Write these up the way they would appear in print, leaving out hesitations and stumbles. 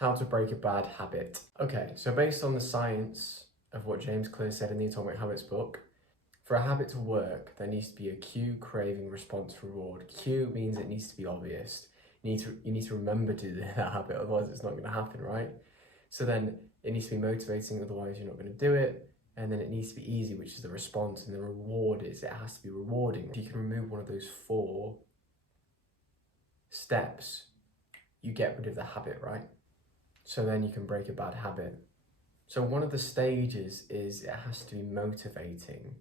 How to break a bad habit. Okay, so based on the science of what James Clear said in the Atomic Habits book, for a habit to work, there needs to be a cue, craving, response, reward. Cue means it needs to be obvious. You need to remember to do that habit, otherwise it's not going to happen, right? So then it needs to be motivating, otherwise you're not going to do it. And then it needs to be easy, which is the response, and the reward is it has to be rewarding. If you can remove one of those 4 steps, you get rid of the habit, right? So then you can break a bad habit. So one of the stages is it has to be motivating.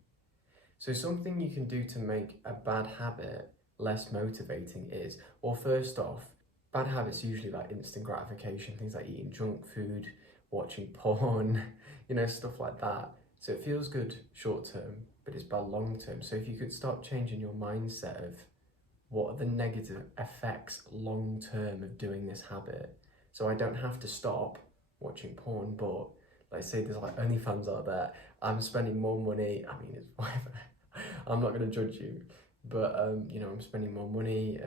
So something you can do to make a bad habit less motivating is, well, first off, bad habits usually like instant gratification, things like eating junk food, watching porn, stuff like that. So it feels good short term, but it's bad long term. So if you could start changing your mindset of what are the negative effects long term of doing this habit. So I don't have to stop watching porn, but let's say there's like OnlyFans out there, I'm spending more money, it's whatever, I'm not going to judge you, but I'm spending more money,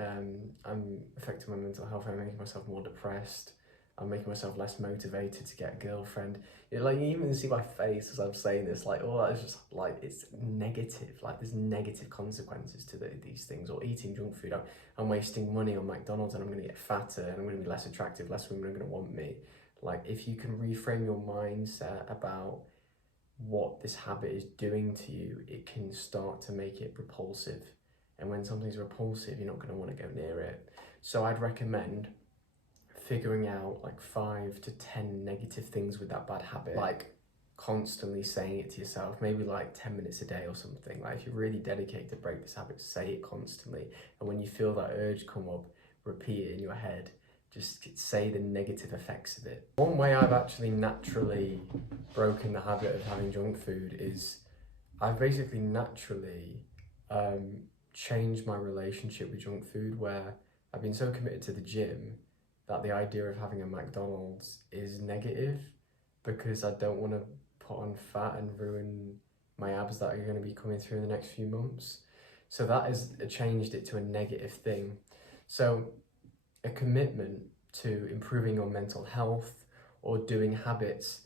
I'm affecting my mental health, I'm making myself more depressed, I'm making myself less motivated to get a girlfriend. You even see my face as I'm saying this, like all that is just like, it's negative, like there's negative consequences to these things. Or eating junk food, I'm wasting money on McDonald's and I'm going to get fatter and I'm going to be less attractive, less women are going to want me. Like if you can reframe your mindset about what this habit is doing to you, it can start to make it repulsive. And when something's repulsive, you're not going to want to go near it. So I'd recommend figuring out like 5 to 10 negative things with that bad habit, like constantly saying it to yourself, maybe like 10 minutes a day or something. Like if you're really dedicated to break this habit, say it constantly. And when you feel that urge come up, repeat it in your head. Just say the negative effects of it. One way I've actually naturally broken the habit of having junk food is I've basically naturally changed my relationship with junk food, where I've been so committed to the gym that the idea of having a McDonald's is negative because I don't want to put on fat and ruin my abs that are going to be coming through in the next few months. So that has changed it to a negative thing. So a commitment to improving your mental health or doing habits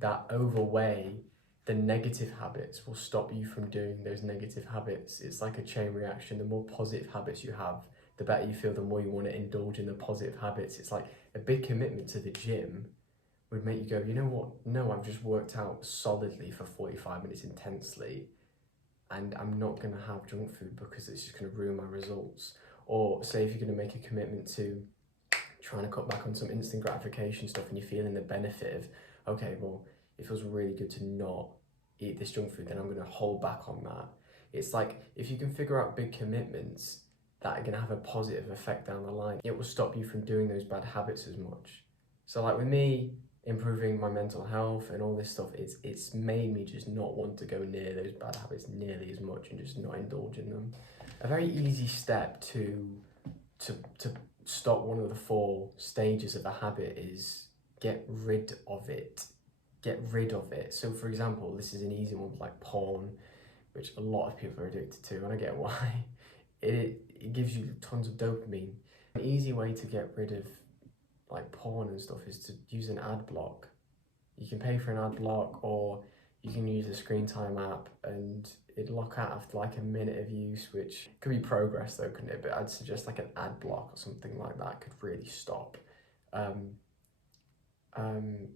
that overweigh the negative habits will stop you from doing those negative habits. It's like a chain reaction. The more positive habits you have, the better you feel, the more you want to indulge in the positive habits. It's like a big commitment to the gym would make you go, you know what? No, I've just worked out solidly for 45 minutes intensely and I'm not going to have junk food because it's just going to ruin my results. Or say if you're going to make a commitment to trying to cut back on some instant gratification stuff and you're feeling the benefit of, okay, well, it feels really good to not eat this junk food, then I'm going to hold back on that. It's like if you can figure out big commitments that are going to have a positive effect down the line, it will stop you from doing those bad habits as much. So like with me, improving my mental health and all this stuff, it's made me just not want to go near those bad habits nearly as much and just not indulge in them. A very easy step to stop one of the 4 stages of a habit is get rid of it. Get rid of it. So for example, this is an easy one, like porn, which a lot of people are addicted to, and I get why. It gives you tons of dopamine. An easy way to get rid of like porn and stuff is to use an ad block. You can pay for an ad block, or you can use a screen time app and it'd lock out after like a minute of use, which could be progress though, couldn't it? But I'd suggest like an ad block or something like that could really stop.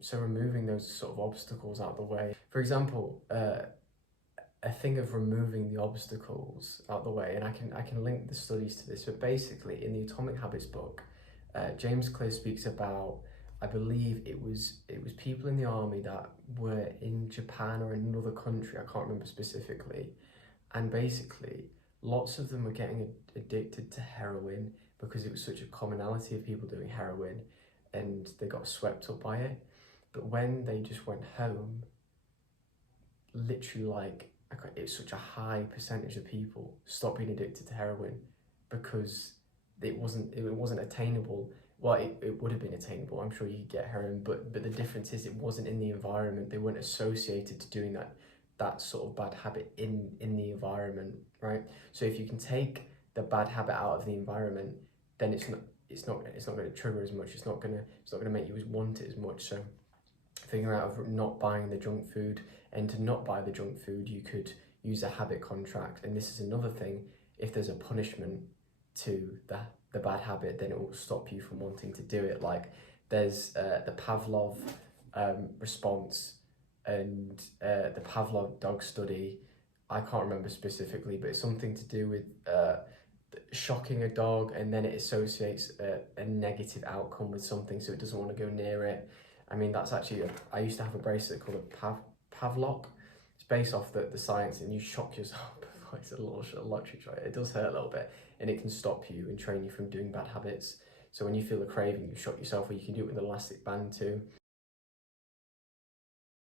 So removing those sort of obstacles out of the way. For example, a thing of removing the obstacles out of the way, and I can link the studies to this, but basically in the Atomic Habits book, James Clear speaks about, I believe it was people in the army that were in Japan or in another country, I can't remember specifically, and basically lots of them were getting addicted to heroin because it was such a commonality of people doing heroin and they got swept up by it. But when they just went home, literally like it's such a high percentage of people stopped being addicted to heroin because it wasn't attainable. Well, it would have been attainable. I'm sure you could get heroin, but the difference is it wasn't in the environment. They weren't associated to doing that sort of bad habit in the environment, right? So if you can take the bad habit out of the environment, then it's not going to trigger as much. It's not going to make you want it as much. So figuring out of not buying the junk food, and to not buy the junk food, you could use a habit contract. And this is another thing: if there's a punishment to the bad habit, then it will stop you from wanting to do it. Like there's the Pavlov response and the Pavlov dog study. I can't remember specifically, but it's something to do with shocking a dog, and then it associates a negative outcome with something, so it doesn't want to go near it. I mean, that's actually, I used to have a bracelet called a Pavlov. It's based off the science, and you shock yourself. It's a little luxury try. It does hurt a little bit, and it can stop you and train you from doing bad habits. So when you feel a craving, you shock yourself, or you can do it with an elastic band too.